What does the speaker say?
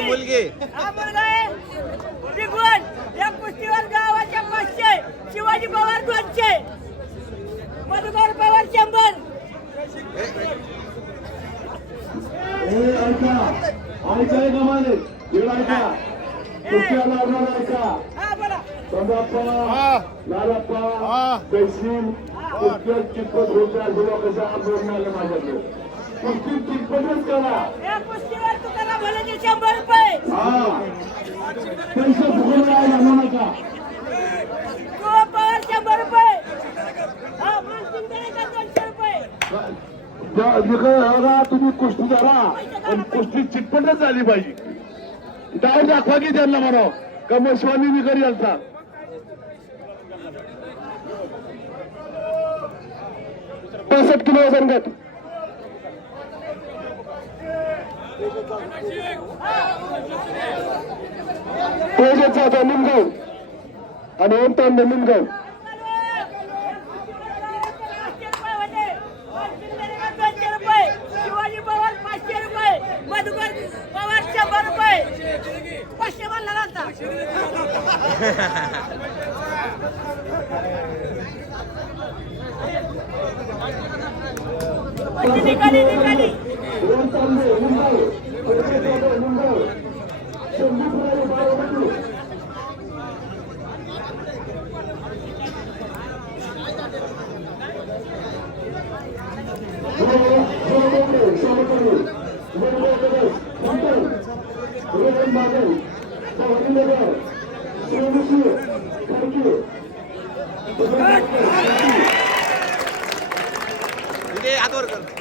मुलगी हा मुलगा आहे त्रिगुण. या कुस्तीवर गावाच्या 500, शिवाजी पवार 200, मधुकर पवार 100. हा बोला. या कुस्तीवर तुकाराम भलेचे 100 रुपये. शिवा पवार 100 रुपये. हा मानसिंग दरेकर 200 रुपये. तुम्ही कुस्ती धरा पण कुस्ती चिटपटच झाली पाहिजे. डाव दाखवा की त्यांना म्हणा का स्वामी विकारी यांचा 65 किलो वजन गट. तेजच जाधव निमगाव आणि ओमतान निमगाव. शिवाजी पवार 500 रुपये. मधुकर पवार 100 रुपये. 500 म्हणला नव्हता. निकाली निकाली आतवर कर.